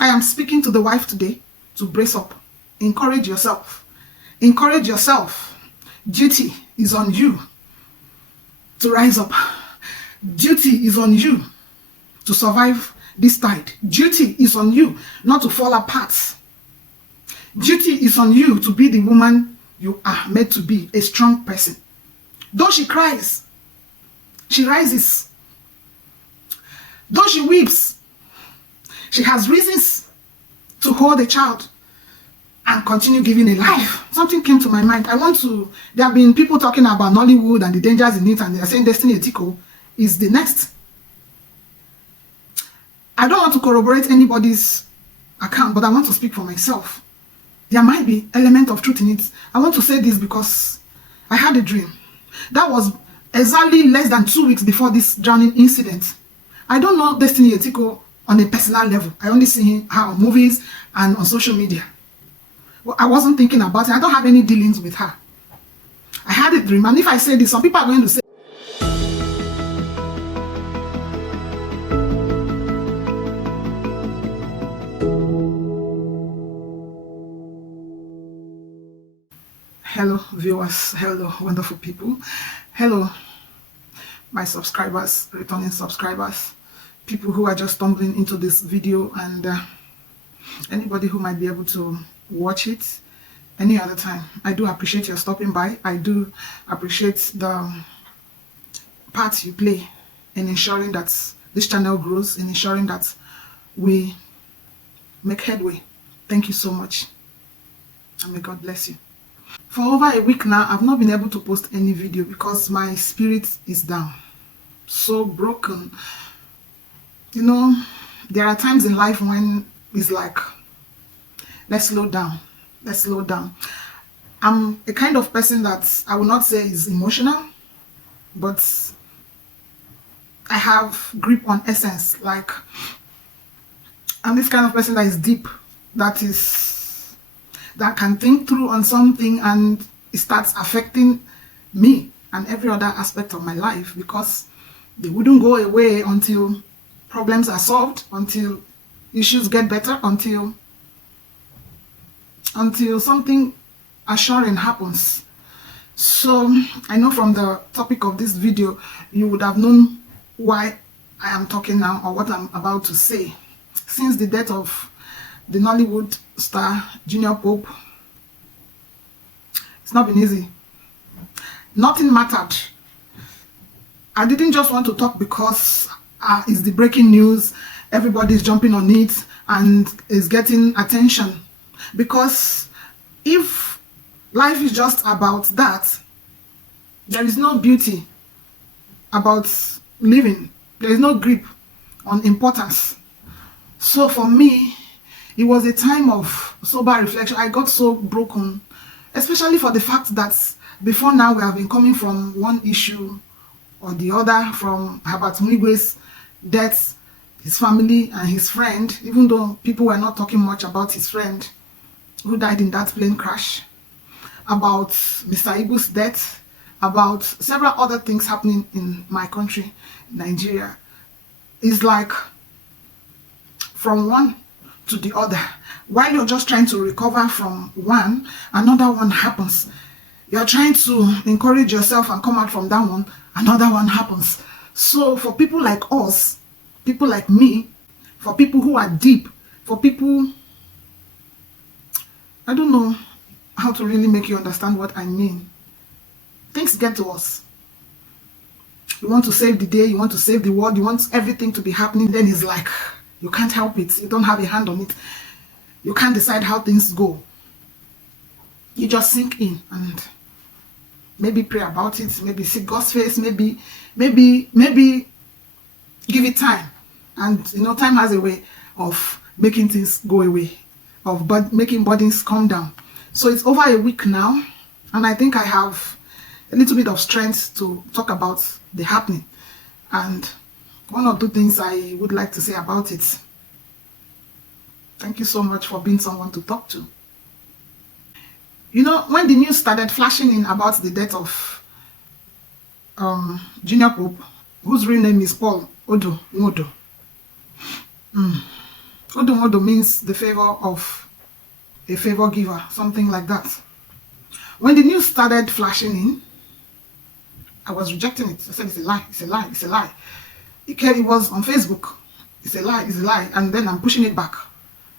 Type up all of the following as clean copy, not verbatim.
I am speaking to the wife today to brace up. Encourage yourself. Encourage yourself. Duty is on you to rise up. Duty is on you to survive this tide. Duty is on you not to fall apart. Duty is on you to be the woman you are meant to be, a strong person. Though she cries, she rises. Though she weeps, she has reasons to hold a child and continue giving a life. Something came to my mind. There have been people talking about Nollywood and the dangers in it, and they are saying Destiny ETIKO is the next. I don't want to corroborate anybody's account, but I want to speak for myself. There might be element of truth in it. I want to say this because I had a dream. That was exactly less than 2 weeks before this drowning incident. I don't know Destiny ETIKO on a personal level. I only see her on movies and on social media. Well, I wasn't thinking about it. I don't have any dealings with her. I had a dream, and if I say this, some people are going to say, hello viewers, hello wonderful people, hello my subscribers, returning subscribers, people who are just stumbling into this video, and anybody who might be able to watch it any other time. I do appreciate your stopping by. I do appreciate the part you play in ensuring that this channel grows, in ensuring that we make headway. Thank you so much, and may God bless you. For over a week now, I've not been able to post any video because my spirit is down, so broken. You know, there are times in life when it's like, let's slow down, let's slow down. I'm a kind of person that I will not say is emotional, but I have grip on essence. Like, I'm this kind of person that is deep, that can think through on something and it starts affecting me and every other aspect of my life, because they wouldn't go away until problems are solved, until issues get better, until something assuring happens. So I know from the topic of this video, you would have known why I am talking now, or what I'm about to say. Since the death of the Nollywood star Junior Pope, it's not been easy. Nothing mattered. I didn't just want to talk because it's the breaking news, everybody's jumping on it and is getting attention. Because if life is just about that, there is no beauty about living. There is no grip on importance. So for me, it was a time of sober reflection. I got so broken, especially for the fact that before now we have been coming from one issue or the other, from Herbert Mwigwe's death, his family and his friend, even though people were not talking much about his friend who died in that plane crash, about Mr. Igbo's death, about several other things happening in my country, Nigeria. It's like from one to the other. While you're just trying to recover from one, another one happens. You're trying to encourage yourself and come out from that one, another one happens. So for people like us, people like me, for people who are deep, for people, I don't know how to really make you understand what I mean. Things get to us. You want to save the day, you want to save the world, you want everything to be happening, then it's like, you can't help it. You don't have a hand on it. You can't decide how things go. You just sink in and maybe pray about it, maybe see God's face, maybe give it time. And you know, time has a way of making things go away, of making bodies calm down. So it's over a week now, and I think I have a little bit of strength to talk about the happening. And one or two things I would like to say about it. Thank you so much for being someone to talk to. You know, when the news started flashing in about the death of Junior Pope, whose real name is Paul Odo Nwodo, Odo means the favor of a favor giver, something like that. When the news started flashing in, I was rejecting it. I said, it's a lie, it's a lie, it's a lie. It was on Facebook. It's a lie, it's a lie. And then I'm pushing it back.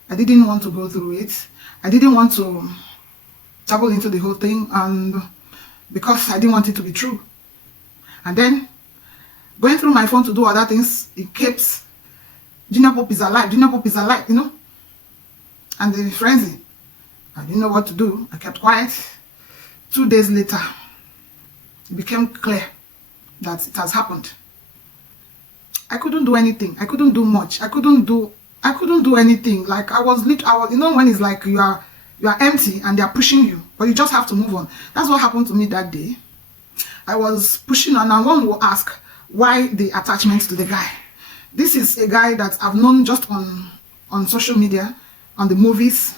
I didn't want to go through it. I didn't want to dabble into the whole thing, and because I didn't want it to be true. And then going through my phone to do other things, it keeps Junior Pope is alive, Junior Pope is alive, you know. And the frenzy, I didn't know what to do. I kept quiet. 2 days later, it became clear that it has happened. I couldn't do anything. I couldn't do much. I couldn't do anything. Like I was, you know, when it's like you are empty and they are pushing you, but you just have to move on. That's what happened to me that day. I was pushing on, and one will ask, why the attachment to the guy? This is a guy that I've known just on social media, on the movies,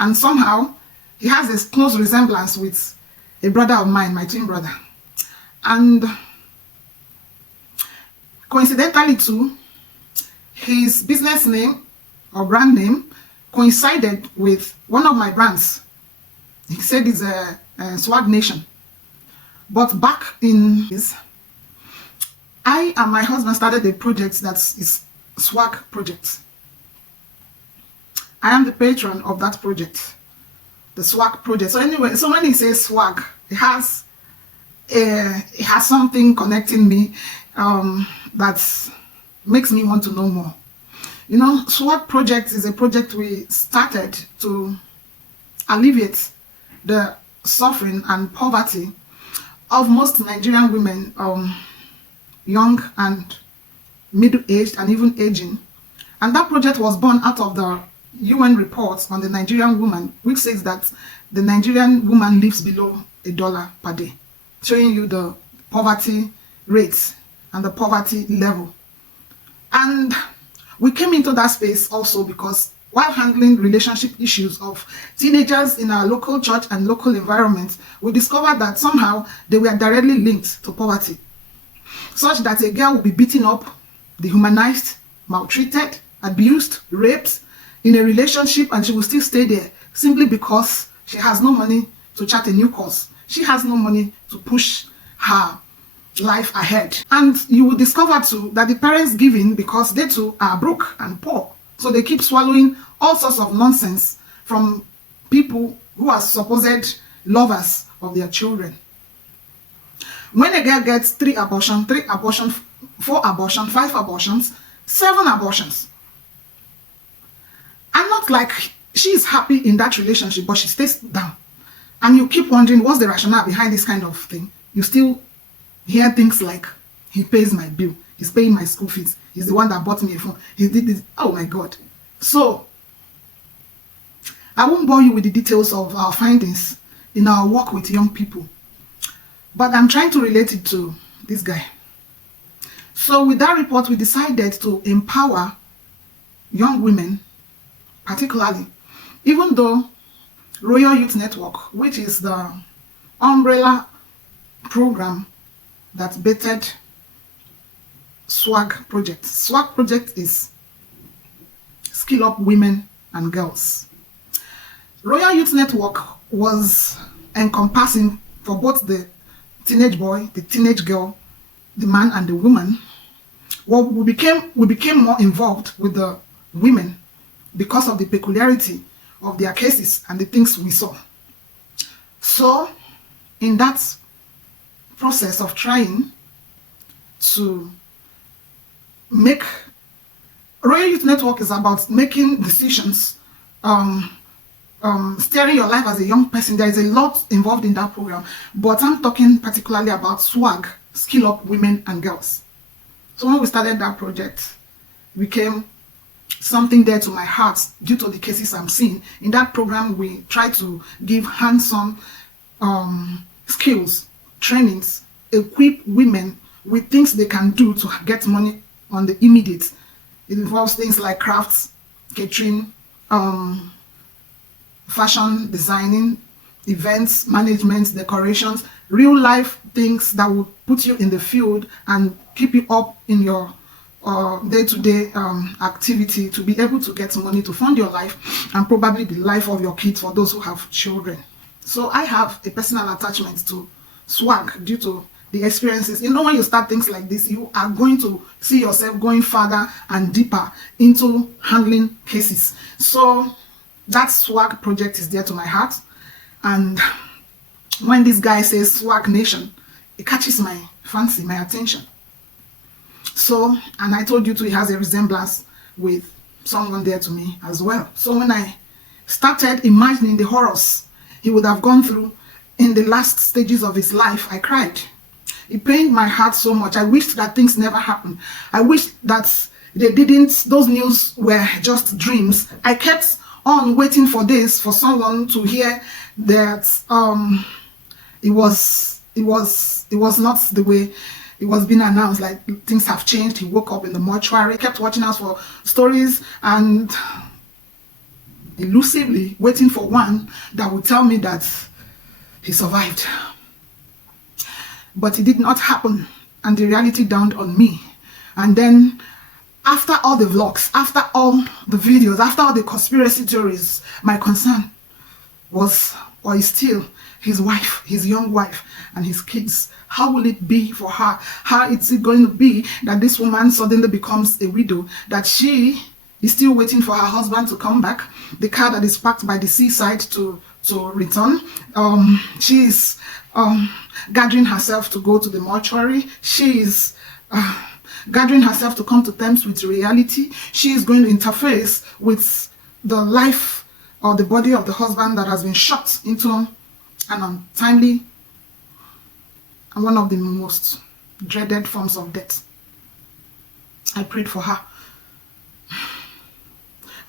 and somehow he has this close resemblance with a brother of mine, my twin brother. And coincidentally too, his business name or brand name coincided with one of my brands. He said it's a Swag Nation. But back in his, I and my husband started a project that is Swag Project. I am the patron of that project, the Swag Project. So anyway, so when he says swag, it has something connecting me that makes me want to know more. You know, Swag Project is a project we started to alleviate the suffering and poverty of most Nigerian women, young and middle-aged and even aging. And that project was born out of the UN report on the Nigerian woman, which says that the Nigerian woman lives below $1 per day, showing you the poverty rates and the poverty level. And we came into that space also because while handling relationship issues of teenagers in our local church and local environment, we discovered that somehow they were directly linked to poverty, such that a girl will be beaten up, dehumanized, maltreated, abused, raped in a relationship, and she will still stay there simply because she has no money to chart a new course. She has no money to push her life ahead. And you will discover too that the parents give in because they too are broke and poor. So they keep swallowing all sorts of nonsense from people who are supposed lovers of their children. When a girl gets 3 abortions, 4 abortions, 5 abortions, 7 abortions, and not like she is happy in that relationship, but she stays down. And you keep wondering, what's the rationale behind this kind of thing? You still hear things like, he pays my bill, he's paying my school fees, he's the one that bought me a phone, he did this. Oh my God. So I won't bore you with the details of our findings in our work with young people, but I'm trying to relate it to this guy. So with that report, we decided to empower young women, particularly, even though Royal Youth Network, which is the umbrella program that bettered Swag Project. Swag Project is skill up women and girls. Royal Youth Network was encompassing for both the teenage boy, the teenage girl, the man and the woman. Well, we became more involved with the women because of the peculiarity of their cases and the things we saw. So in that process of trying to make, Royal Youth Network is about making decisions, steering your life as a young person. There is a lot involved in that program, but I'm talking particularly about swag, skill up women and girls. So when we started that project, it became something dear to my heart due to the cases I'm seeing. In that program, we try to give hands-on skills, trainings, equip women with things they can do to get money on the immediate. It involves things like crafts, catering, fashion designing, events, management, decorations, real life things that will put you in the field and keep you up in your or day-to-day activity to be able to get money to fund your life and probably the life of your kids for those who have children. So I have a personal attachment to swag due to the experiences. You know, when you start things like this, you are going to see yourself going further and deeper into handling cases. So that swag project is dear to my heart. And when this guy says swag nation, it catches my fancy, my attention. So, and I told you too, he has a resemblance with someone dear to me as well. So when I started imagining the horrors he would have gone through in the last stages of his life, I cried. It pained my heart so much. I wished that things never happened. I wished that they didn't, those news were just dreams. I kept on waiting for this, for someone to hear that it was not the way it was being announced, like things have changed. He woke up in the mortuary, kept watching us for stories and elusively waiting for one that would tell me that he survived. But it did not happen, and the reality dawned on me. And then after all the vlogs, after all the videos, after all the conspiracy theories, my concern was, or is still, his wife, his young wife, and his kids. How will it be for her? How is it going to be that this woman suddenly becomes a widow, that she is still waiting for her husband to come back, the car that is parked by the seaside to return. She is gathering herself to go to the mortuary. She is gathering herself to come to terms with reality. She is going to interface with the life or the body of the husband that has been shot into an untimely and one of the most dreaded forms of death. I prayed for her.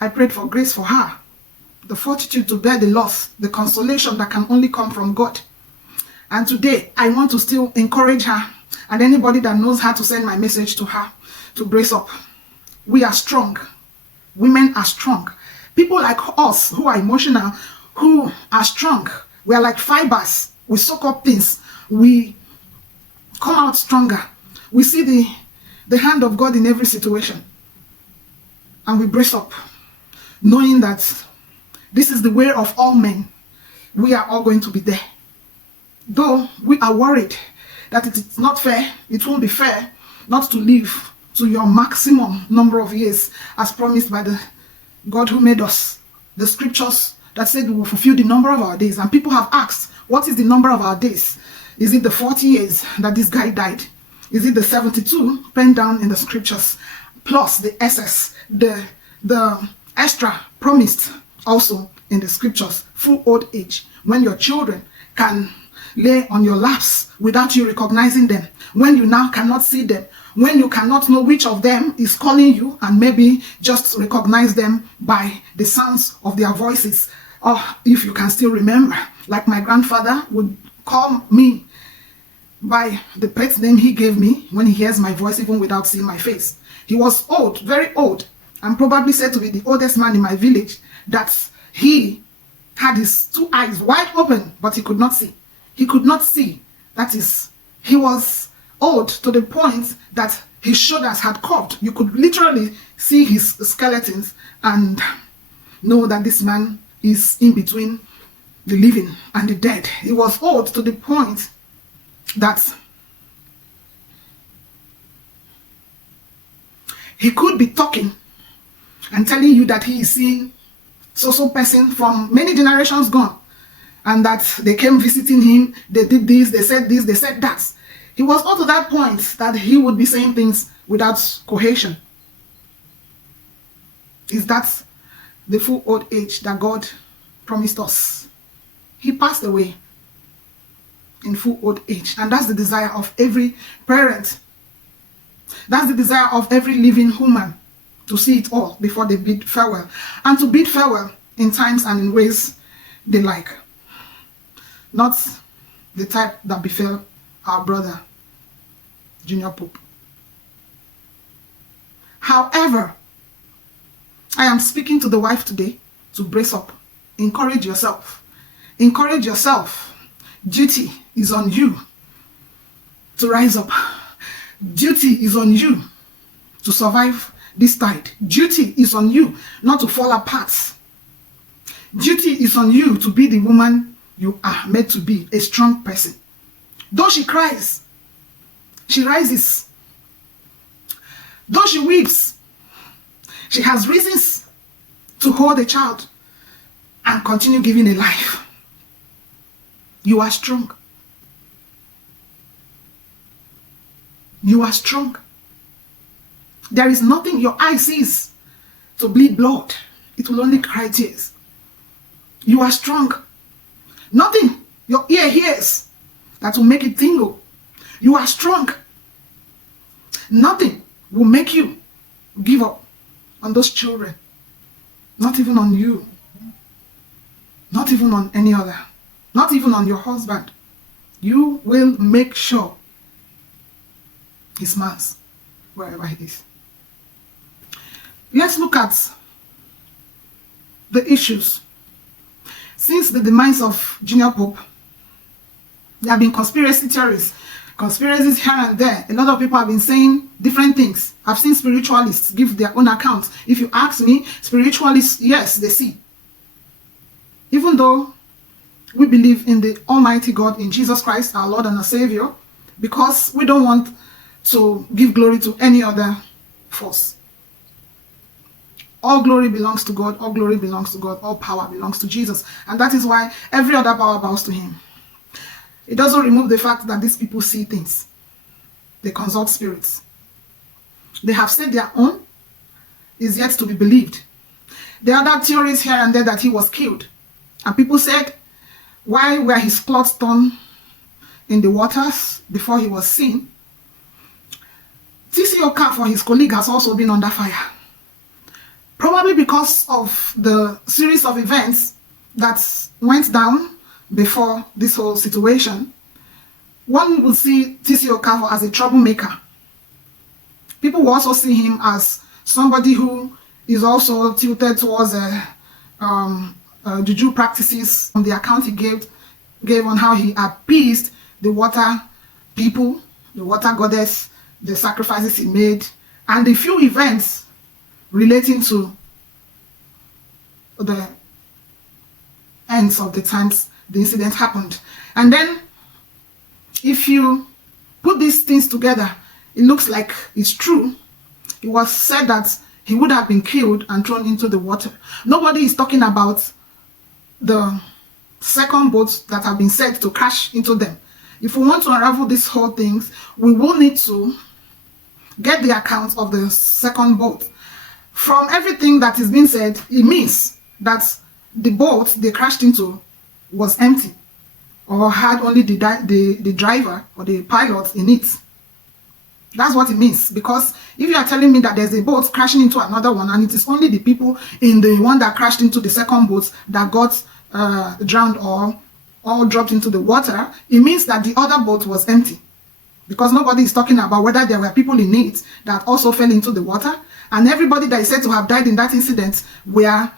I prayed for grace for her, the fortitude to bear the loss, the consolation that can only come from God. And today, I want to still encourage her and anybody that knows how to send my message to her to brace up. We are strong. Women are strong. People like us who are emotional, who are strong, we are like fibers. We soak up things. We come out stronger. We see the hand of God in every situation. And we brace up, knowing that this is the way of all men. We are all going to be there. Though we are worried that it is not fair, it won't be fair not to live to your maximum number of years as promised by the God who made us. The scriptures that said we will fulfill the number of our days. And people have asked, what is the number of our days? Is it the 40 years that this guy died? Is it the 72 penned down in the scriptures? Plus the excess, the extra promised also in the scriptures, full old age, when your children can lay on your laps without you recognizing them, when you now cannot see them, when you cannot know which of them is calling you and maybe just recognize them by the sounds of their voices, or if you can still remember, like my grandfather would call me by the pet name he gave me when he hears my voice even without seeing my face. He was old, very old, and probably said to be the oldest man in my village, that he had his two eyes wide open, but he could not see. He could not see. That is, he was old to the point that his shoulders had curved. You could literally see his skeletons and know that this man is in between the living and the dead. He was old to the point that he could be talking and telling you that he is seeing so person from many generations gone, and that they came visiting him, they did this, they said that. He was up to that point that he would be saying things without cohesion. Is that the full old age that God promised us? He passed away in full old age, and that's the desire of every parent. That's the desire of every living human, to see it all before they bid farewell, and to bid farewell in times and in ways they like. Not the type that befell our brother, Junior Pope. However, I am speaking to the wife today to brace up. Encourage yourself. Encourage yourself. Duty is on you to rise up. Duty is on you to survive this tide. Duty is on you not to fall apart. Duty is on you to be the woman you are meant to be, a strong person. Though she cries, she rises. Though she weeps, she has reasons to hold a child and continue giving a life. You are strong. You are strong. There is nothing your eye sees to bleed blood. It will only cry tears. You are strong. Nothing your ear hears that will make it tingle. You are strong. Nothing will make you give up on those children. Not even on you. Not even on any other. Not even on your husband. You will make sure he smiles wherever he is. Let's look at the issues. Since the demise of Junior Pope, there have been conspiracy theories, conspiracies here and there. A lot of people have been saying different things. I've seen spiritualists give their own accounts. If you ask me, spiritualists, yes, they see. Even though we believe in the Almighty God, in Jesus Christ, our Lord and our Savior, because we don't want to give glory to any other force. All glory belongs to God, all glory belongs to God, all power belongs to Jesus. And that is why every other power bows to him. It doesn't remove the fact that these people see things. They consult spirits. They have said their own is yet to be believed. There are other theories here and there that he was killed. And people said, why were his clothes torn in the waters before he was seen? TCO for his colleague has also been under fire. Probably because of the series of events that went down before this whole situation. One will see TCO as a troublemaker. People will also see him as somebody who is also tilted towards juju practices on the account he gave on how he appeased the water people, the water goddess, the sacrifices he made, and the few events relating to the ends of the times the incident happened. And then if you put these things together, it looks like it's true. It was said that he would have been killed and thrown into the water. Nobody is talking about the second boats that have been said to crash into them. If we want to unravel this whole thing, we will need to get the account of the second boat. From everything that is being said, it means that the boat they crashed into was empty or had only the driver or the pilot in it. That's what it means. Because if you are telling me that there's a boat crashing into another one and it is only the people in the one that crashed into the second boat that got drowned or all dropped into the water, it means that the other boat was empty. Because nobody is talking about whether there were people in it that also fell into the water. And everybody that is said to have died in that incident were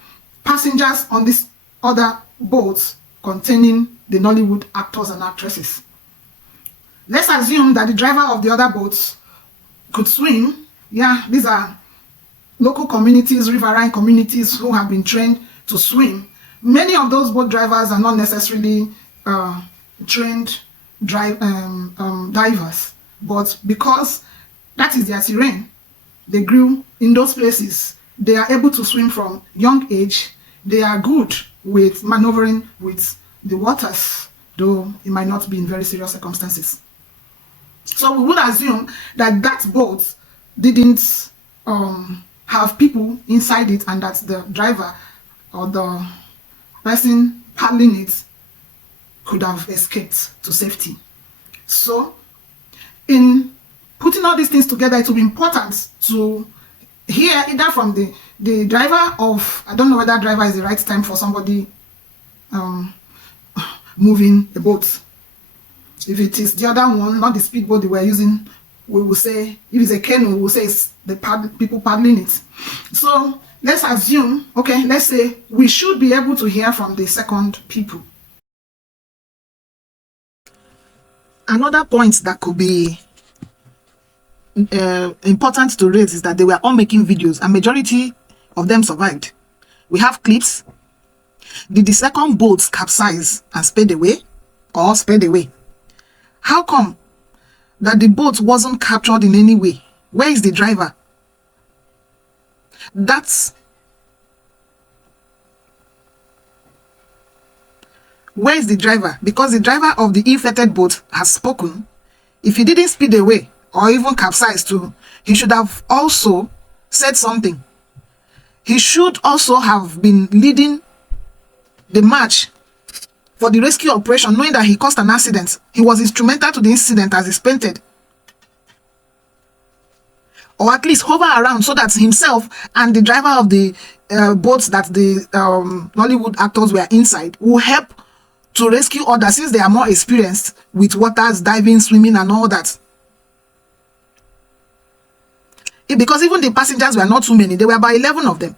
passengers on this other boat containing the Nollywood actors and actresses. Let's assume that the driver of the other boats could swim. Yeah, these are local communities, riverine communities who have been trained to swim. Many of those boat drivers are not necessarily trained divers, but because that is their terrain, they grew in those places. They are able to swim from young age. They are good with maneuvering with the waters, though it might not be in very serious circumstances. So we would assume that that boat didn't have people inside it and that the driver or the person paddling it could have escaped to safety. So in putting all these things together, it will be important to hear either from the driver of, I don't know whether driver is the right time for somebody moving a boat. If it is the other one, not the speedboat they were using, we will say, if it's a canoe, we will say it's the people paddling it. So let's assume, okay, let's say we should be able to hear from the second people. Another point that could be important to raise is that they were all making videos and majority of them survived. We have clips. Did the second boat capsize and sped away or sped away? How come that the boat wasn't captured in any way? Where is the driver? Where is the driver? Because the driver of the ill-fated boat has spoken. If he didn't speed away or even capsize too, he should have also said something. He should also have been leading the march for the rescue operation, knowing that he caused an accident. He was instrumental to the incident as it's painted. Or at least hover around so that himself and the driver of the boats that the Nollywood actors were inside will help to rescue others, since they are more experienced with waters, diving, swimming and all that. Because even the passengers were not too many. There were about 11 of them.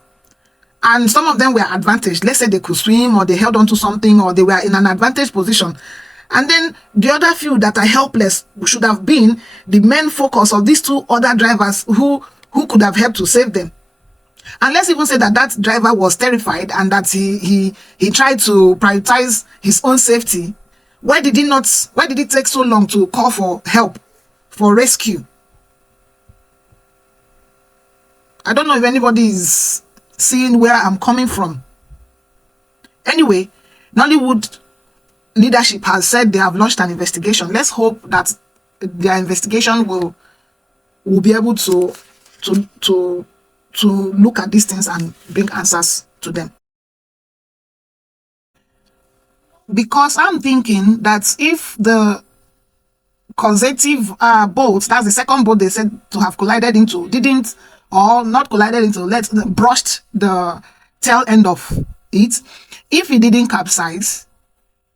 And some of them were advantaged. Let's say they could swim, or they held on to something, or they were in an advantaged position. And then the other few that are helpless should have been the main focus of these two other drivers who could have helped to save them. And let's even say that that driver was terrified and that he tried to prioritize his own safety. Why did it take so long to call for help, for rescue? I don't know if anybody is seeing where I'm coming from. Anyway, Nollywood leadership has said they have launched an investigation. Let's hope that their investigation will be able to look at these things and bring answers to them. Because I'm thinking that if the causative boat, that's the second boat they said to have collided into, didn't, or not collided into, brushed the tail end of it, if it didn't capsize,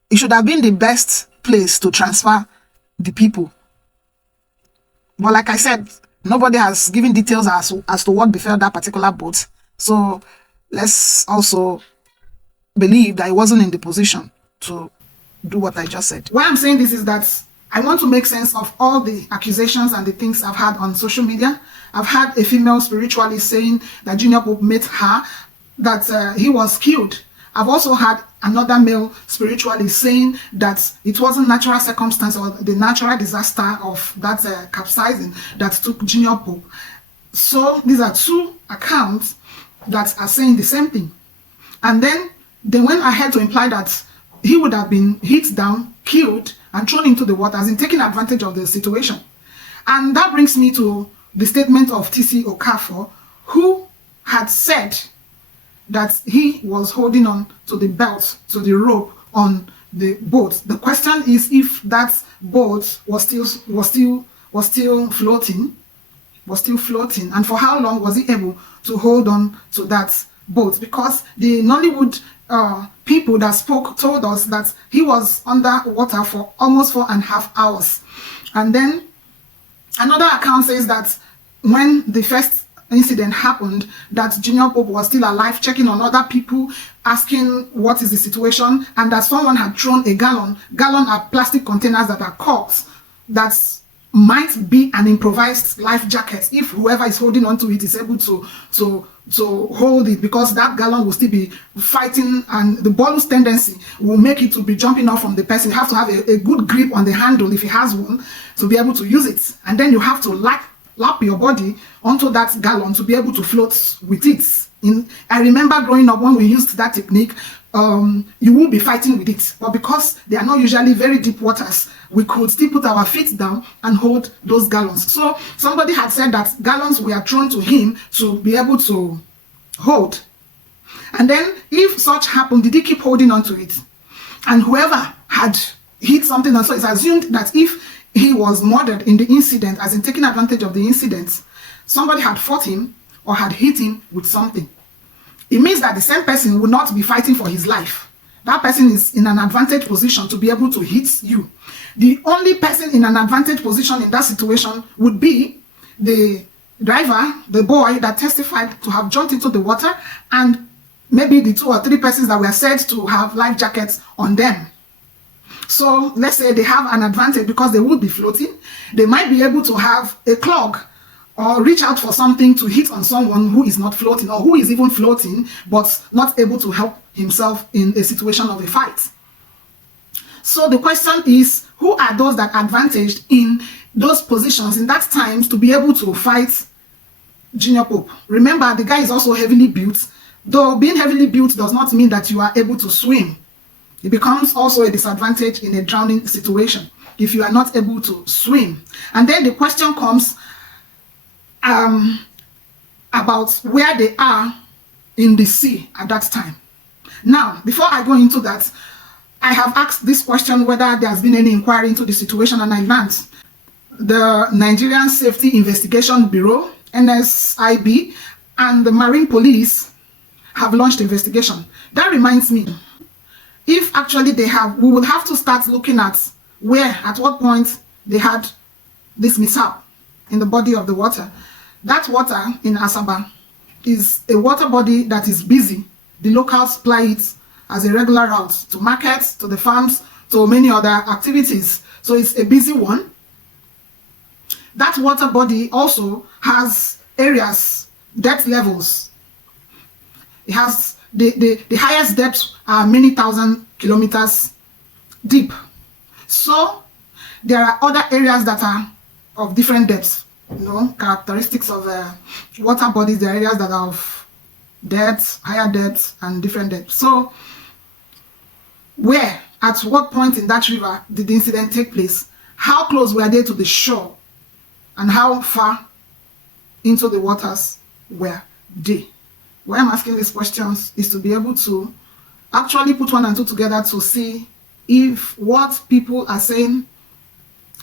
it should have been the best place to transfer the people. But like I said, nobody has given details as to what befell that particular boat. So let's also believe that it wasn't in the position to do what I just said. Why I'm saying this is that I want to make sense of all the accusations and the things I've had on social media. I've had a female spiritualist saying that Junior Pope met her, that he was killed. I've also had another male spiritualist saying that it wasn't natural circumstance or the natural disaster of that capsizing that took Junior Pope. So these are two accounts that are saying the same thing. And then they went ahead to imply that he would have been hit down, killed, and thrown into the water, as in taking advantage of the situation. And that brings me to the statement of T.C. Okafor, who had said that he was holding on to the belt, to the rope on the boat. The question is if that boat was still floating, and for how long was he able to hold on to that boat? Because the Nollywood people that spoke told us that he was under water for almost 4.5 hours. And then another account says that when the first incident happened, that Junior Pope was still alive, checking on other people, asking what is the situation, and that someone had thrown a gallon are plastic containers that are corks, that might be an improvised life jacket if whoever is holding on to it is able to hold it, because that gallon will still be fighting, and the ball's tendency will make it to be jumping off from the person. You have to have a good grip on the handle if he has one to be able to use it, and then you have to lap your body onto that gallon to be able to float with it. I remember growing up when we used that technique, you will be fighting with it, but because they are not usually very deep waters, we could still put our feet down and hold those gallons. So somebody had said that gallons were thrown to him to be able to hold. And then if such happened, did he keep holding on to it? And whoever had hit something, and so it's assumed that if he was murdered in the incident, as in taking advantage of the incident, somebody had fought him or had hit him with something. It means that the same person will not be fighting for his life. That person is in an advantage position to be able to hit you. The only person in an advantage position in that situation would be the driver, the boy that testified to have jumped into the water, and maybe the 2 or 3 persons that were said to have life jackets on them. So let's say they have an advantage because they would be floating. They might be able to have a clog or reach out for something to hit on someone who is not floating, or who is even floating but not able to help himself in a situation of a fight. So the question is, who are those that advantaged in those positions in that times to be able to fight Junior Pope? Remember, the guy is also heavily built. Though being heavily built does not mean that you are able to swim. It becomes also a disadvantage in a drowning situation if you are not able to swim. And then the question comes about where they are in the sea at that time. Now, before I go into that, I have asked this question whether there has been any inquiry into the situation, and I learned the Nigerian Safety Investigation Bureau, NSIB, and the Marine Police have launched investigation. That reminds me, if actually they have, we will have to start looking at where, at what point they had this mishap in the body of the water. That water in Asaba is a water body that is busy. The locals ply it as a regular route to markets, to the farms, to many other activities. So it's a busy one. That water body also has areas, depth levels. It has the highest depths are many thousand kilometers deep. So there are other areas that are of different depths. You know, characteristics of water bodies, the areas that are of depth, higher depth, and different depths. So where, at what point in that river did the incident take place? How close were they to the shore? And how far into the waters were they? Why I'm asking these questions is to be able to actually put one and two together to see if what people are saying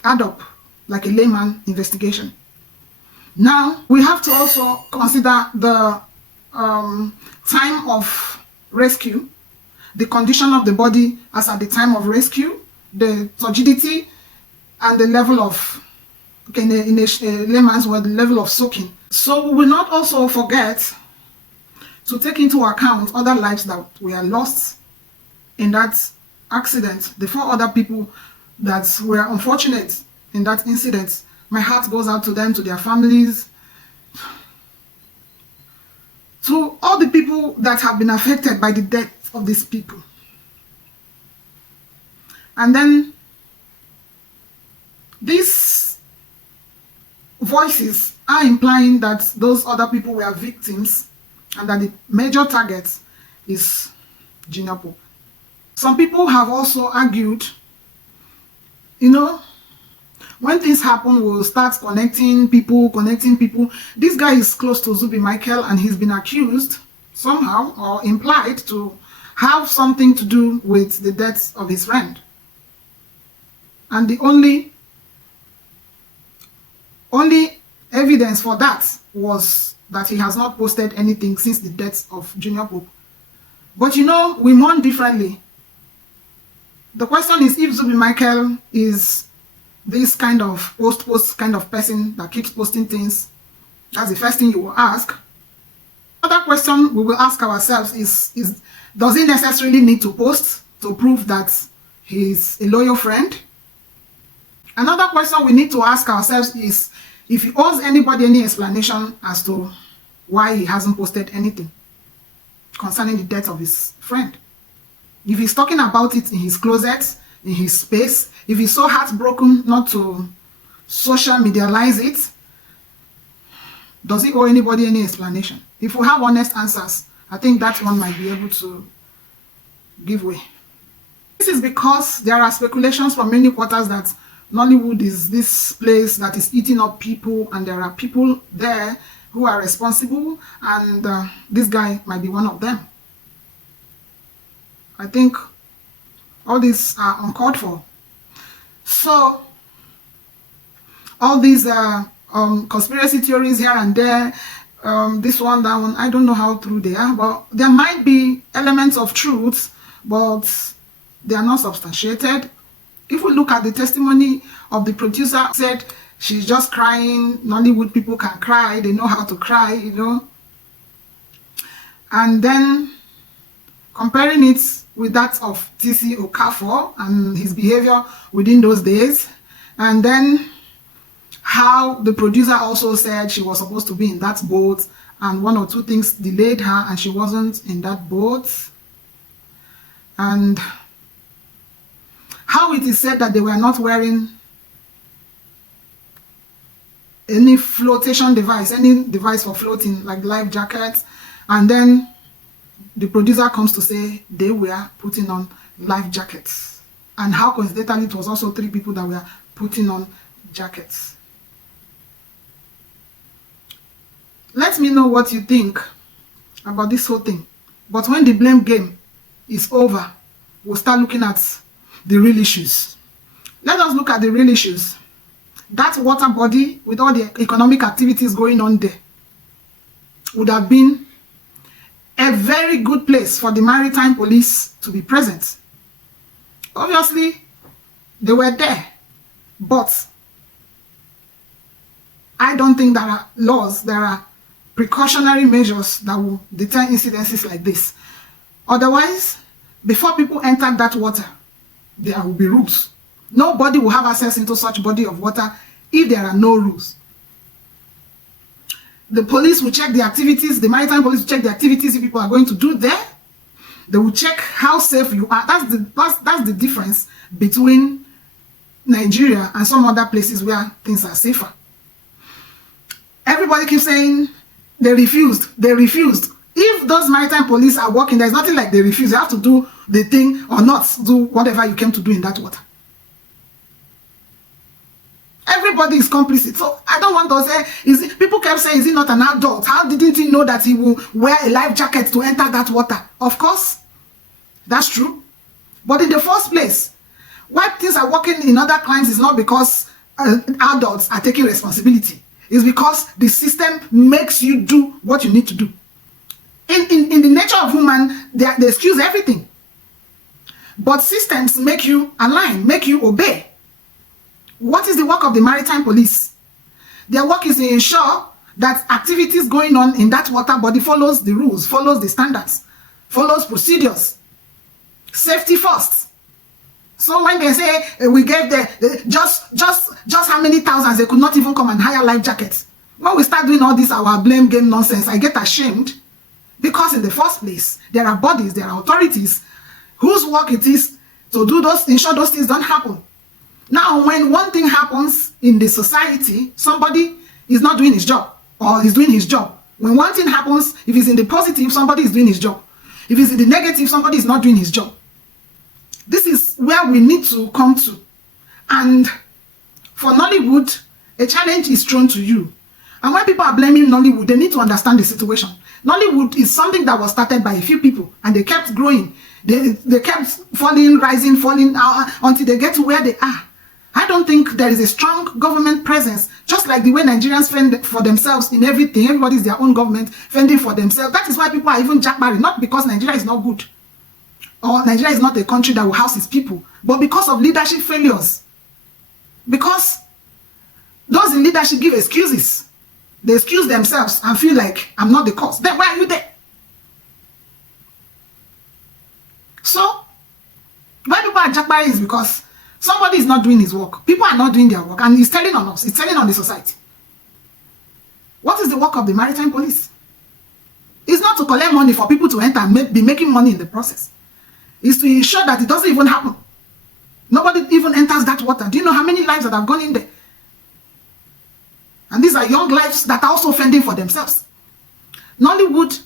add up, like a layman investigation. Now, we have to also consider the time of rescue, the condition of the body as at the time of rescue, the turgidity, and the level of, okay, in a layman's word, the level of soaking. So we will not also forget to take into account other lives that were lost in that accident, the 4 other people that were unfortunate in that incident. My heart goes out to them, to their families, to all the people that have been affected by the death of these people. And then these voices are implying that those other people were victims and that the major target is Junior Pope. Some people have also argued, you know, when things happen, we'll start connecting people. This guy is close to Zubi Michael, and he's been accused somehow or implied to have something to do with the death of his friend. And the only evidence for that was that he has not posted anything since the death of Junior Pope. But you know, we mourn differently. The question is, if Zubi Michael is this kind of post kind of person that keeps posting things, that's the first thing you will ask. Another question we will ask ourselves is does he necessarily need to post to prove that he's a loyal friend? Another question we need to ask ourselves is if he owes anybody any explanation as to why he hasn't posted anything concerning the death of his friend. If he's talking about it in his closet, in his space, if he's so heartbroken not to social medialize it, does he owe anybody any explanation? If we have honest answers, I think that one might be able to give way. This is because there are speculations from many quarters that Nollywood is this place that is eating up people, and there are people there who are responsible, and this guy might be one of them. I think all these are uncalled for. So all these conspiracy theories here and there, this one, that one, I don't know how true they are, but there might be elements of truth, but they are not substantiated. If we look at the testimony of the producer, said she's just crying. Nollywood people can cry, they know how to cry, you know. And then comparing it with that of TC Okafor and his behavior within those days, and then how the producer also said she was supposed to be in that boat and one or two things delayed her and she wasn't in that boat, and how it is said that they were not wearing any flotation device, any device for floating like life jackets, and then the producer comes to say they were putting on life jackets, and how coincidentally it was also 3 people that were putting on jackets. Let me know what you think about this whole thing. But when the blame game is over, we'll start looking at the real issues. Let us look at the real issues. That water body with all the economic activities going on there would have been a very good place for the maritime police to be present. Obviously, they were there, but I don't think there are laws, there are precautionary measures that will deter incidences like this. Otherwise, before people enter that water, there will be rules. Nobody will have access into such body of water if there are no rules. The police will check the activities, the maritime police will check the activities people are going to do there. They will check how safe you are. That's the difference between Nigeria and some other places where things are safer. Everybody keeps saying they refused. They refused. If those maritime police are working, there's nothing like they refuse. You have to do the thing or not do whatever you came to do in that water. Everybody is complicit. So I don't want to say, people kept saying, is he not an adult? How didn't he know that he will wear a life jacket to enter that water? Of course, that's true. But in the first place, why things are working in other crimes is not because adults are taking responsibility. It's because the system makes you do what you need to do. In the nature of human, they excuse everything. But systems make you align, make you obey. What is the work of the maritime police? Their work is to ensure that activities going on in that water body follows the rules, follows the standards, follows procedures. Safety first. So when they say we gave just how many thousands, they could not even come and hire life jackets. When we start doing all this our blame game nonsense, I get ashamed, because in the first place there are bodies, there are authorities whose work it is to do those, ensure those things don't happen. Now, when one thing happens in the society, somebody is not doing his job or is doing his job. When one thing happens, if it's in the positive, somebody is doing his job. If it's in the negative, somebody is not doing his job. This is where we need to come to. And for Nollywood, a challenge is thrown to you. And when people are blaming Nollywood, they need to understand the situation. Nollywood is something that was started by a few people, and they kept growing. They kept falling, rising, falling until they get to where they are. I don't think there is a strong government presence, just like the way Nigerians fend for themselves in everything. Everybody is their own government, fending for themselves. That is why people are even jackmarried, not because Nigeria is not good, or Nigeria is not a country that will house its people, but because of leadership failures. Because those in leadership give excuses. They excuse themselves and feel like, I'm not the cause. Then why are you there? So, why people are jackmarried is because somebody is not doing his work. People are not doing their work, and it's telling on us. It's telling on the society. What is the work of the maritime police? It's not to collect money for people to enter and be making money in the process. It's to ensure that it doesn't even happen. Nobody even enters that water. Do you know how many lives that have gone in there? And these are young lives that are also fending for themselves. Nollywood,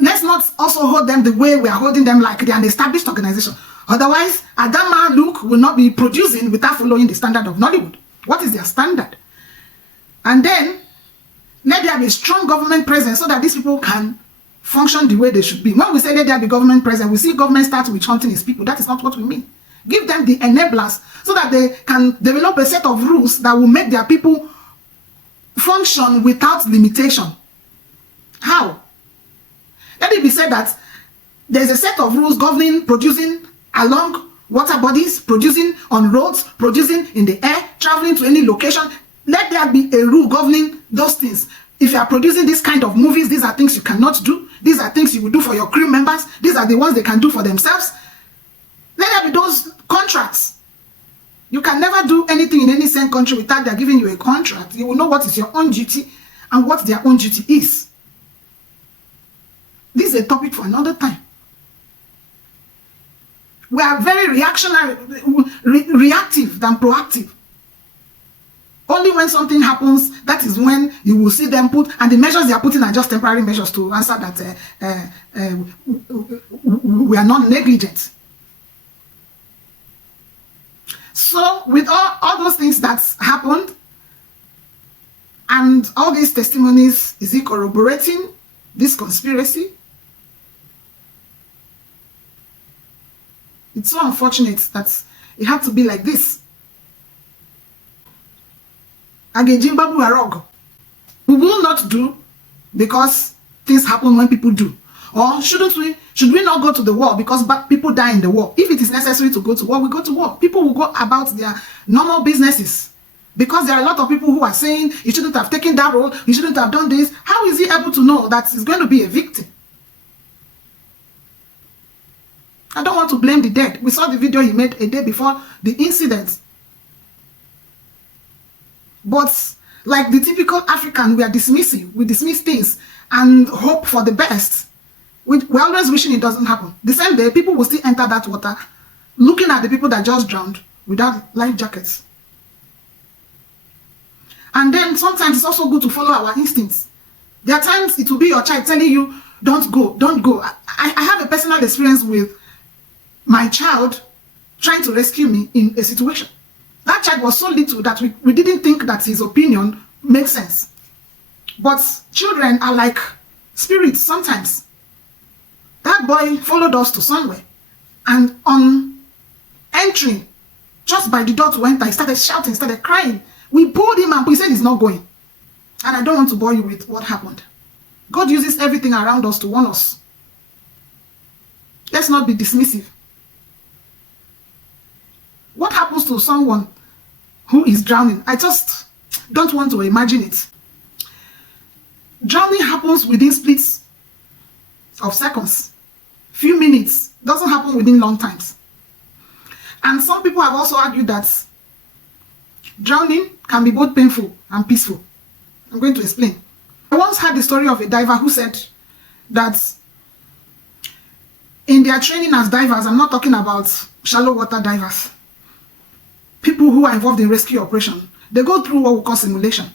let's not also hold them the way we are holding them, like they're an established organization. Otherwise, Adama Luke will not be producing without following the standard of Nollywood. What is their standard? And then, let there be a strong government presence so that these people can function the way they should be. When we say let there be government presence, we see government start with hunting its people. That is not what we mean. Give them the enablers so that they can develop a set of rules that will make their people function without limitation. How? Let it be said that there's a set of rules governing producing along water bodies, producing on roads, producing in the air, traveling to any location. Let there be a rule governing those things. If you are producing this kind of movies, these are things you cannot do. These are things you will do for your crew members. These are the ones they can do for themselves. Let there be those contracts. You can never do anything in any same country without their giving you a contract. You will know what is your own duty and what their own duty is. This is a topic for another time. We are very reactionary, reactive than proactive. Only when something happens, that is when you will see them put, and the measures they are putting are just temporary measures to answer that we are not negligent. So with all those things that's happened, and all these testimonies, is it corroborating this conspiracy? It's so unfortunate that it had to be like this. We will not do because things happen when people do. Or should we not go to the war because people die in the war? If it is necessary to go to war, we go to war. People will go about their normal businesses. Because there are a lot of people who are saying, you shouldn't have taken that road, you shouldn't have done this. How is he able to know that he's going to be a victim? I don't want to blame the dead. We saw the video he made a day before the incident. But like the typical African, we are dismissive. We dismiss things and hope for the best. We're always wishing it doesn't happen. The same day, people will still enter that water looking at the people that just drowned without life jackets. And then sometimes it's also good to follow our instincts. There are times it will be your child telling you, don't go, don't go. I have a personal experience with my child trying to rescue me in a situation. That child was so little that we didn't think that his opinion makes sense. But children are like spirits sometimes. That boy followed us to somewhere, and on entering, just by the door to enter, he started shouting, started crying. We pulled him and he said he's not going. And I don't want to bore you with what happened. God uses everything around us to warn us. Let's not be dismissive. What happens to someone who is drowning? I just don't want to imagine it. Drowning happens within splits of seconds, few minutes. Doesn't happen within long times. And some people have also argued that drowning can be both painful and peaceful. I'm going to explain. I once heard the story of a diver who said that in their training as divers, I'm not talking about shallow water divers, people who are involved in rescue operation, they go through what we call simulation.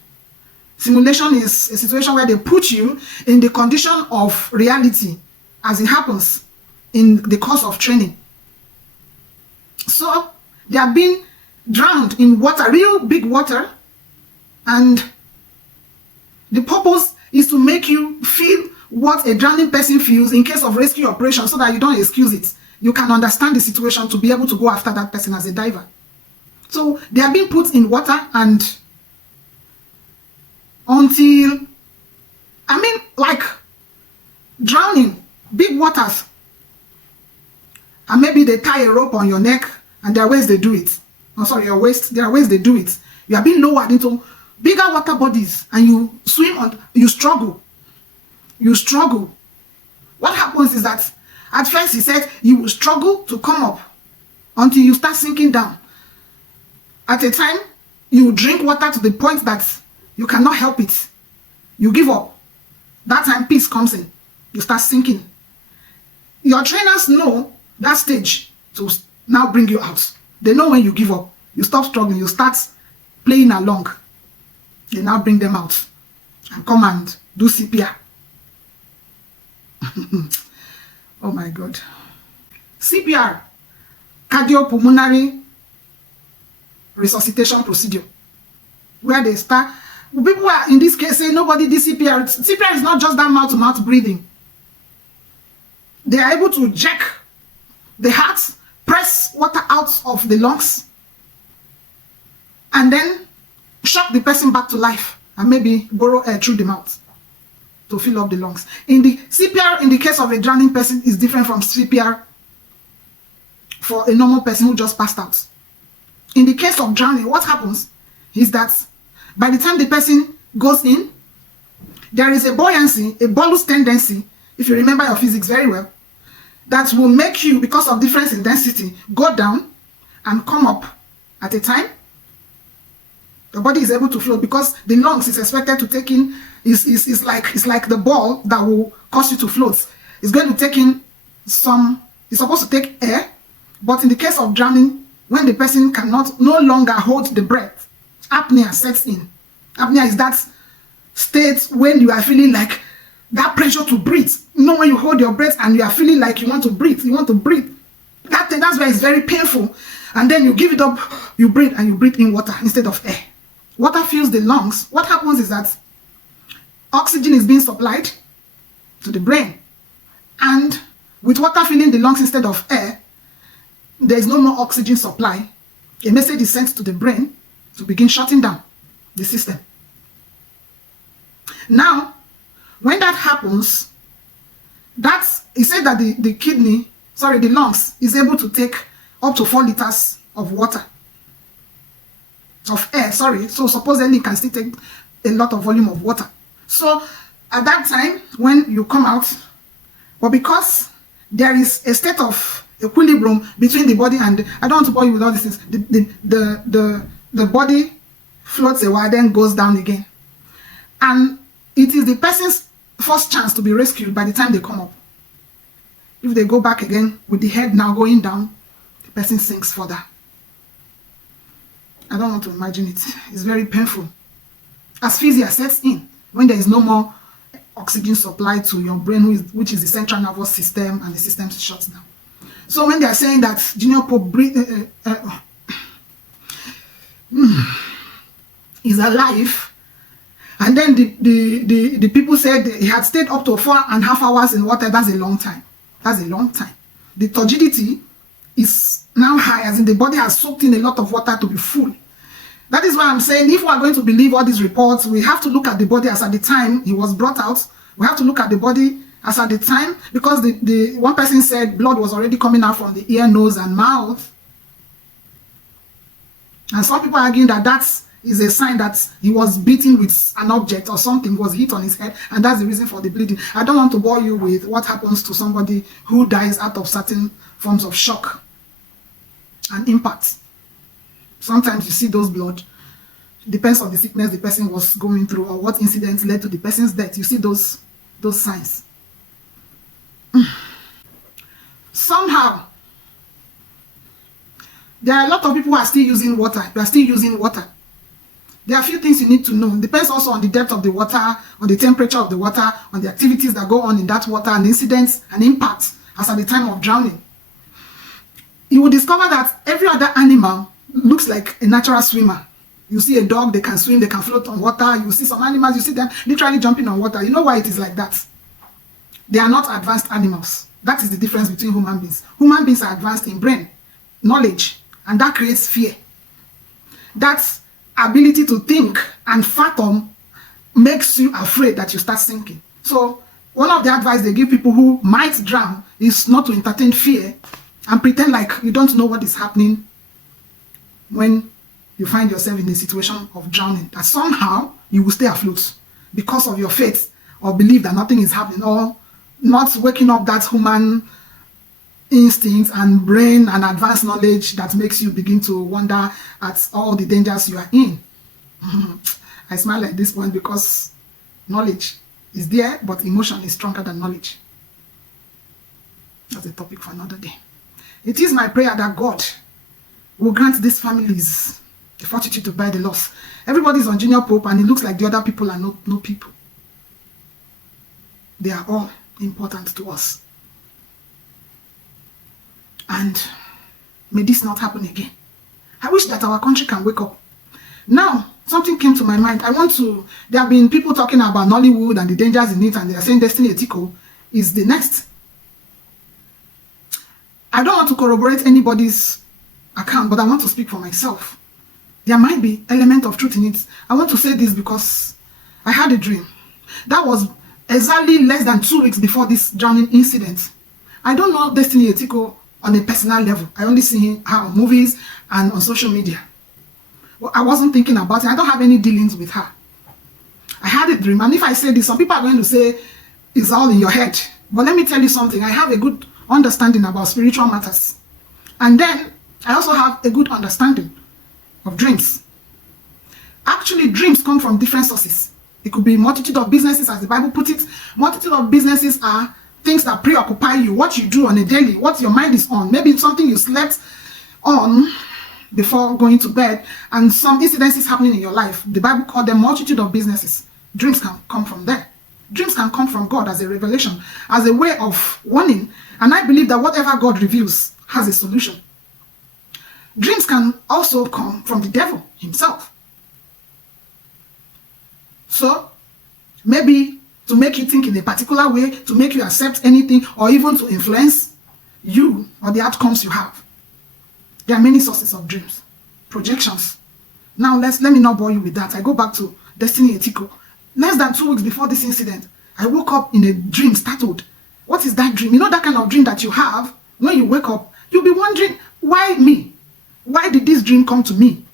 Simulation is a situation where they put you in the condition of reality as it happens in the course of training. So they are being drowned in water, real big water, and the purpose is to make you feel what a drowning person feels in case of rescue operation, so that you don't excuse it. You can understand the situation to be able to go after that person as a diver. So they are being put in water, and until, I mean, like drowning, big waters, and maybe they tie a rope on your neck, and there are ways they do it. Oh, sorry, your waist. There are ways they do it. You are being lowered into bigger water bodies, and you swim on. You struggle. You struggle. What happens is that at first he said you will struggle to come up until you start sinking down. At a time, you drink water to the point that you cannot help it. You give up. That time peace comes in. You start sinking. Your trainers know that stage to now bring you out. They know when you give up. You stop struggling. You start playing along. They now bring them out and come and do CPR. Oh my God. CPR, cardiopulmonary resuscitation procedure, where they start. People are in this case saying nobody did CPR. CPR is not just that mouth-to-mouth breathing. They are able to jack the heart, press water out of the lungs, and then shock the person back to life, and maybe borrow air through the mouth to fill up the lungs. In the CPR, in the case of a drowning person, is different from CPR for a normal person who just passed out. In the case of drowning, what happens is that by the time the person goes in, there is a buoyancy, a bolus tendency, if you remember your physics very well, that will make you, because of difference in density, go down and come up at a time. The body is able to float because the lungs is expected to take in, is like the ball that will cause you to float. It's going to take in some, it's supposed to take air, but in the case of drowning, when the person cannot no longer hold the breath, apnea sets in. Apnea is that state when you are feeling like that pressure to breathe. You know, when you hold your breath and you are feeling like you want to breathe, that's why it's very painful. And then you give it up, you breathe, and you breathe in water instead of air. Water fills the lungs. What happens is that oxygen is being supplied to the brain. And with water filling the lungs instead of air, there is no more oxygen supply. A message is sent to the brain to begin shutting down the system. Now, when that happens, it said that the lungs is able to take up to 4 liters of water, of air, so supposedly it can still take a lot of volume of water. So at that time, when you come out, but because there is a state of equilibrium between the body and I don't want to bore you with all these things. The body floats a while, then goes down again, and it is the person's first chance to be rescued by the time they come up. If they go back again with the head now going down, the person sinks further. I don't want to imagine it. It's very painful. Asphyxia sets in when there is no more oxygen supply to your brain, which is the central nervous system, and the system shuts down. So when they are saying that Junior Pope is alive, and then the people said he had stayed up to 4.5 hours in water, that's a long time. That's a long time. The turgidity is now high, as in the body has soaked in a lot of water to be full. That is why I'm saying, if we are going to believe all these reports, we have to look at the body as at the time he was brought out. We have to look at the body as at the time, because the one person said blood was already coming out from the ear, nose, and mouth. And some people are arguing that that is a sign that he was beaten with an object or something was hit on his head, and that's the reason for the bleeding. I don't want to bore you with what happens to somebody who dies out of certain forms of shock and impact. Sometimes you see those blood. It depends on the sickness the person was going through or what incident led to the person's death. You see those signs. Somehow, there are a lot of people who are still using water. You are still using water. There are a few things you need to know. It depends also on the depth of the water, on the temperature of the water, on the activities that go on in that water, and incidents and impacts as at the time of drowning. You will discover that every other animal looks like a natural swimmer. You see a dog, they can swim, they can float on water. You see some animals, you see them literally jumping on water. You know why it is like that? They are not advanced animals. That is the difference between human beings. Human beings are advanced in brain, knowledge, and that creates fear. That ability to think and fathom makes you afraid that you start sinking. So one of the advice they give people who might drown is not to entertain fear and pretend like you don't know what is happening when you find yourself in a situation of drowning, that somehow you will stay afloat because of your faith or belief that nothing is happening, or not waking up that human instincts and brain and advanced knowledge that makes you begin to wonder at all the dangers you are in. I smile at this point because knowledge is there, but emotion is stronger than knowledge. That's a topic for another day. It is my prayer that God will grant these families the fortitude to bear the loss. Everybody's on Junior Pope, and it looks like the other people are no people. They are all important to us. And may this not happen again. I wish that our country can wake up. Now, something came to my mind. There have been people talking about Nollywood and the dangers in it, and they are saying Destiny ETIKO is the next. I don't want to corroborate anybody's account, but I want to speak for myself. There might be element of truth in it. I want to say this because I had a dream. That was exactly less than 2 weeks before this drowning incident. I don't know Destiny ETIKO on a personal level. I only see her on movies and on social media. Well, I wasn't thinking about it. I don't have any dealings with her. I had a dream, and if I say this, some people are going to say it's all in your head. But let me tell you something. I have a good understanding about spiritual matters. And then I also have a good understanding of dreams. Actually, dreams come from different sources. It could be multitude of businesses, as the Bible puts it. Multitude of businesses are things that preoccupy you, what you do on a daily, what your mind is on. Maybe it's something you slept on before going to bed, and some incidences happening in your life. The Bible called them multitude of businesses. Dreams can come from there. Dreams can come from God as a revelation, as a way of warning. And I believe that whatever God reveals has a solution. Dreams can also come from the devil himself. So, maybe to make you think in a particular way, to make you accept anything, or even to influence you or the outcomes you have. There are many sources of dreams. Projections. Now, let me not bore you with that. I go back to Destiny ETIKO. Less than 2 weeks before this incident, I woke up in a dream, startled. What is that dream? You know that kind of dream that you have when you wake up? You'll be wondering, why me? Why did this dream come to me?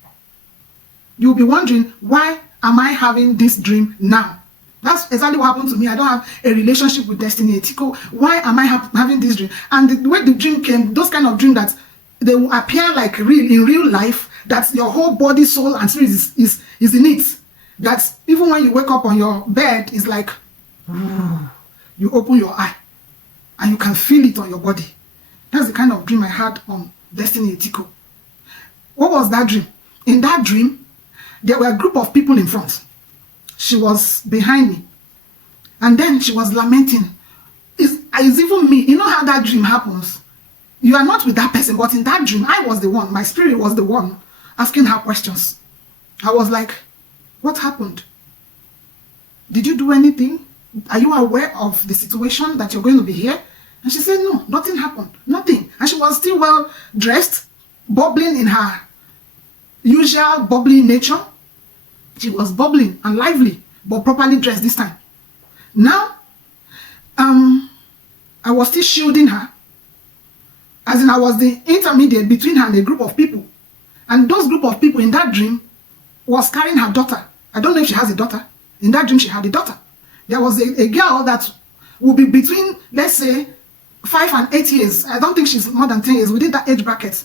You'll be wondering, why am I having this dream now? That's exactly what happened to me. I don't have a relationship with Destiny ETIKO. Why am I having this dream? And the way the dream came, those kind of dreams that they will appear like real in real life, that your whole body, soul, and spirit is in it. That even when you wake up on your bed, it's like you open your eye and you can feel it on your body. That's the kind of dream I had on Destiny ETIKO. What was that dream? In that dream, there were a group of people in front. She was behind me. And then she was lamenting. It's even me. You know how that dream happens? You are not with that person, but in that dream, I was the one. My spirit was the one asking her questions. I was like, what happened? Did you do anything? Are you aware of the situation that you're going to be here? And she said, no, nothing happened. Nothing. And she was still well dressed, bubbling in her usual bubbly nature. She was bubbling and lively, but properly dressed this time. Now, I was still shielding her. As in, I was the intermediate between her and a group of people. And those group of people in that dream was carrying her daughter. I don't know if she has a daughter. In that dream, she had a daughter. There was a girl that will be between, let's say, 5 and 8 years. I don't think she's more than 10 years, within that age bracket.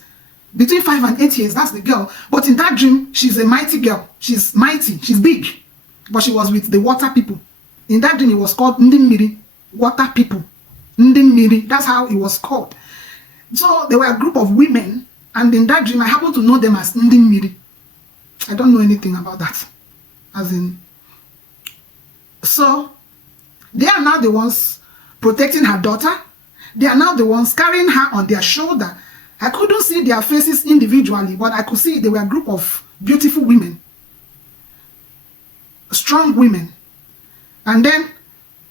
Between 5 and 8 years, that's the girl. But in that dream, she's a mighty girl. She's mighty. She's big. But she was with the water people. In that dream, it was called Ndimiri, water people. Ndimiri, that's how it was called. So there were a group of women, and in that dream, I happened to know them as Ndimiri. I don't know anything about that. As in, so they are now the ones protecting her daughter. They are now the ones carrying her on their shoulder. I couldn't see their faces individually, but I could see they were a group of beautiful women, strong women. And then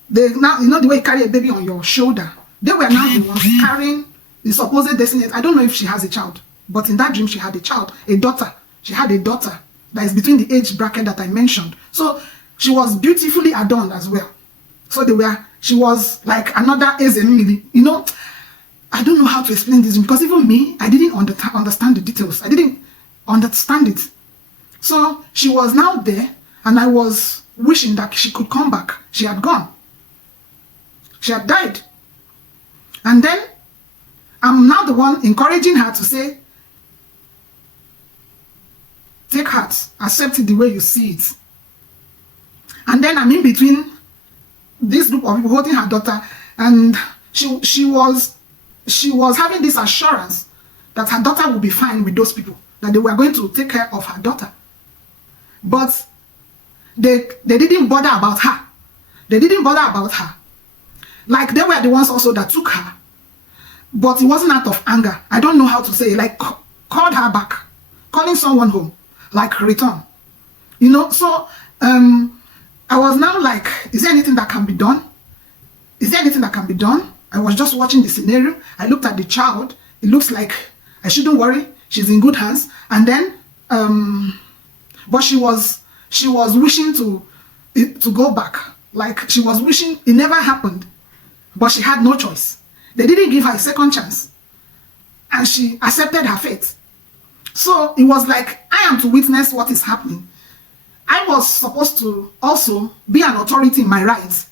they now, you know the way you carry a baby on your shoulder. They were now the ones carrying the supposed destiny. I don't know if she has a child, but in that dream she had a child, a daughter. She had a daughter that is between the age bracket that I mentioned. So she was beautifully adorned as well. So she was like another Ezemili. You know, I don't know how to explain this because even me, I didn't understand the details. I didn't understand it. So she was now there, and I was wishing that she could come back. She had gone. She had died. And then I'm now the one encouraging her to say, take heart, accept it the way you see it. And then I'm in between this group of people holding her daughter, and she was having this assurance that her daughter would be fine with those people, that they were going to take care of her daughter. But they didn't bother about her. They didn't bother about her. Like they were the ones also that took her. But it wasn't out of anger. I don't know how to say it. Like called her back. Calling someone home. Like return. You know, so I was now like, is there anything that can be done? Is there anything that can be done? I was just watching the scenario. I looked at the child. It looks like I shouldn't worry. She's in good hands. And then, but she was wishing to go back. Like she was wishing it never happened. But she had no choice. They didn't give her a second chance. And she accepted her fate. So it was like, I am to witness what is happening. I was supposed to also be an authority in my rights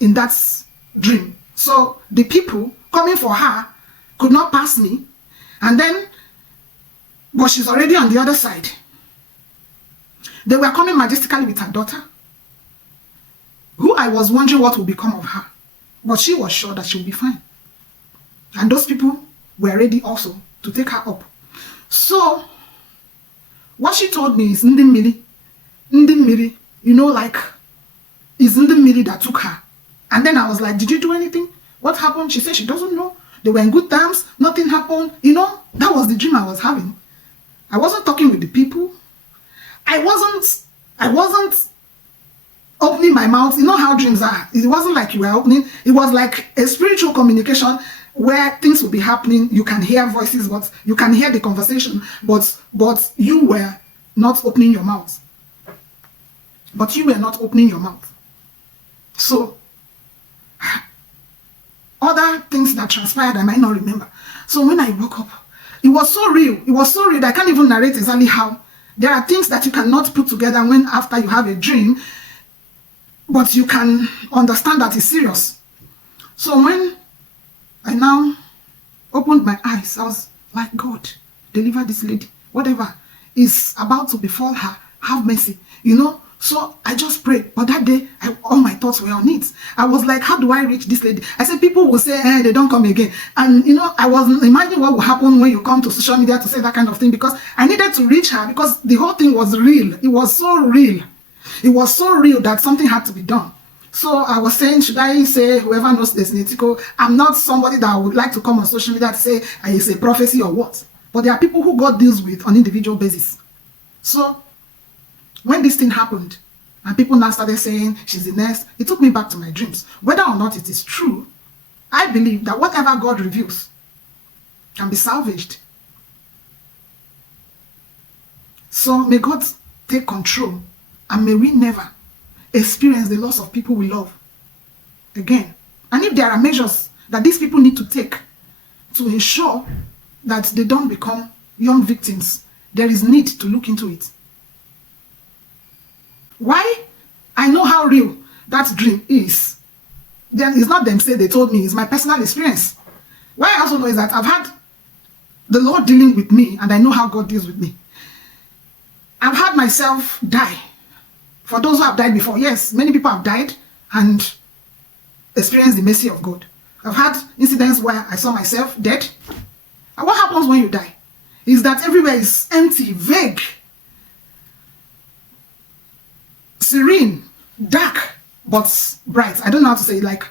in that dream. So the people coming for her could not pass me. And then, but she's already on the other side. They were coming majestically with her daughter, who I was wondering what would become of her. But she was sure that she would be fine. And those people were ready also to take her up. So, what she told me is Ndi Mmiri, you know, like, it's Ndi Mmiri that took her. And then I was like, did you do anything? What happened? She said she doesn't know. They were in good terms. Nothing happened. You know, that was the dream I was having. I wasn't talking with the people. I wasn't opening my mouth. You know how dreams are. It wasn't like you were opening. It was like a spiritual communication where things will be happening. You can hear voices, but you can hear the conversation, but you were not opening your mouth. But you were not opening your mouth. So, other things that transpired I might not remember. So when I woke up, it was so real. It was so real that I can't even narrate exactly how. There are things that you cannot put together when after you have a dream, but you can understand that it's serious. So when I now opened my eyes, I was like, God, deliver this lady. Whatever is about to befall her, have mercy. You know, so I just prayed. But that day, all my thoughts were on it. I was like, how do I reach this lady? I said, people will say, they don't come again. And, you know, I was imagining what will happen when you come to social media to say that kind of thing, because I needed to reach her, because the whole thing was real. It was so real. It was so real that something had to be done. So I was saying, should I say, whoever knows this ETIKO, I'm not somebody that would like to come on social media to say it's a prophecy or what. But there are people who God deals with on individual basis. So when this thing happened, and people now started saying she's the next, it took me back to my dreams. Whether or not it is true, I believe that whatever God reveals can be salvaged. So may God take control, and may we never experience the loss of people we love again. And if there are measures that these people need to take to ensure that they don't become young victims, there is need to look into it. Why? I know how real that dream is. Then it's not them say they told me, it's my personal experience. Why I also know is that I've had the Lord dealing with me, and I know how God deals with me. I've had myself die. For those who have died before, yes, many people have died and experienced the mercy of God. I've had incidents where I saw myself dead. And what happens when you die is that everywhere is empty, vague, serene, dark, but bright. I don't know how to say it. Like,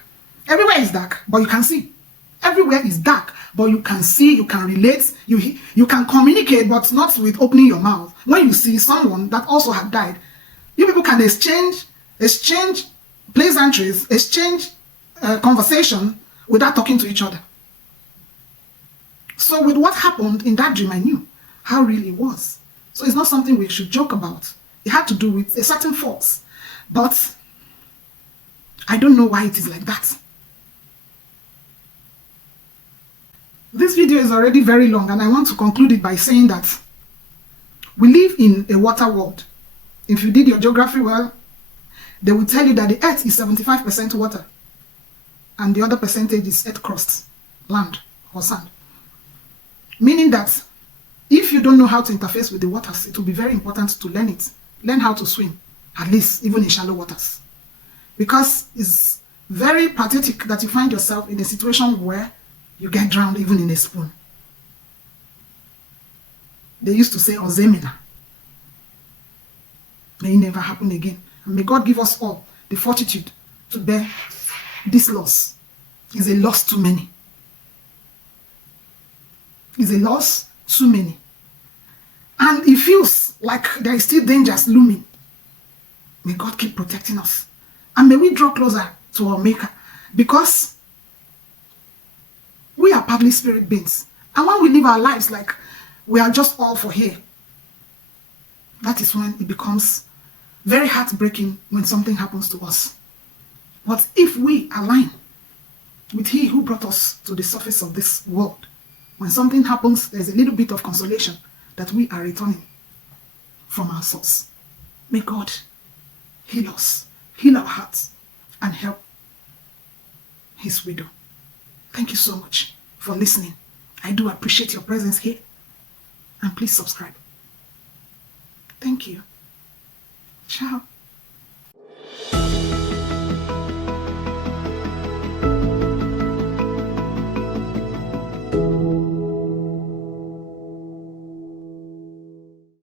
everywhere is dark, but you can see. Everywhere is dark, but you can see, you can relate, you can communicate, but not with opening your mouth. When you see someone that also had died, you people can exchange pleasantries, exchange conversation without talking to each other. So with what happened in that dream, I knew how real it was. So it's not something we should joke about. It had to do with a certain force. But I don't know why it is like that. This video is already very long, and I want to conclude it by saying that we live in a water world. If you did your geography well, they will tell you that the earth is 75% water, and the other percentage is earth crust, land or sand. Meaning that if you don't know how to interface with the waters, it will be very important to learn it. Learn how to swim, at least even in shallow waters. Because it's very pathetic that you find yourself in a situation where you get drowned even in a spoon. They used to say, Ozemina. May it never happen again. And may God give us all the fortitude to bear this loss. It's a loss too many. It's a loss too many. And it feels like there is still dangers looming. May God keep protecting us. And may we draw closer to our Maker. Because we are public spirit beings. And when we live our lives like we are just all for here, that is when it becomes very heartbreaking when something happens to us. But if we align with He who brought us to the surface of this world, when something happens, there's a little bit of consolation that we are returning from our source. May God heal us, heal our hearts, and help His widow. Thank you so much for listening. I do appreciate your presence here. And please subscribe. Thank you. Ciao.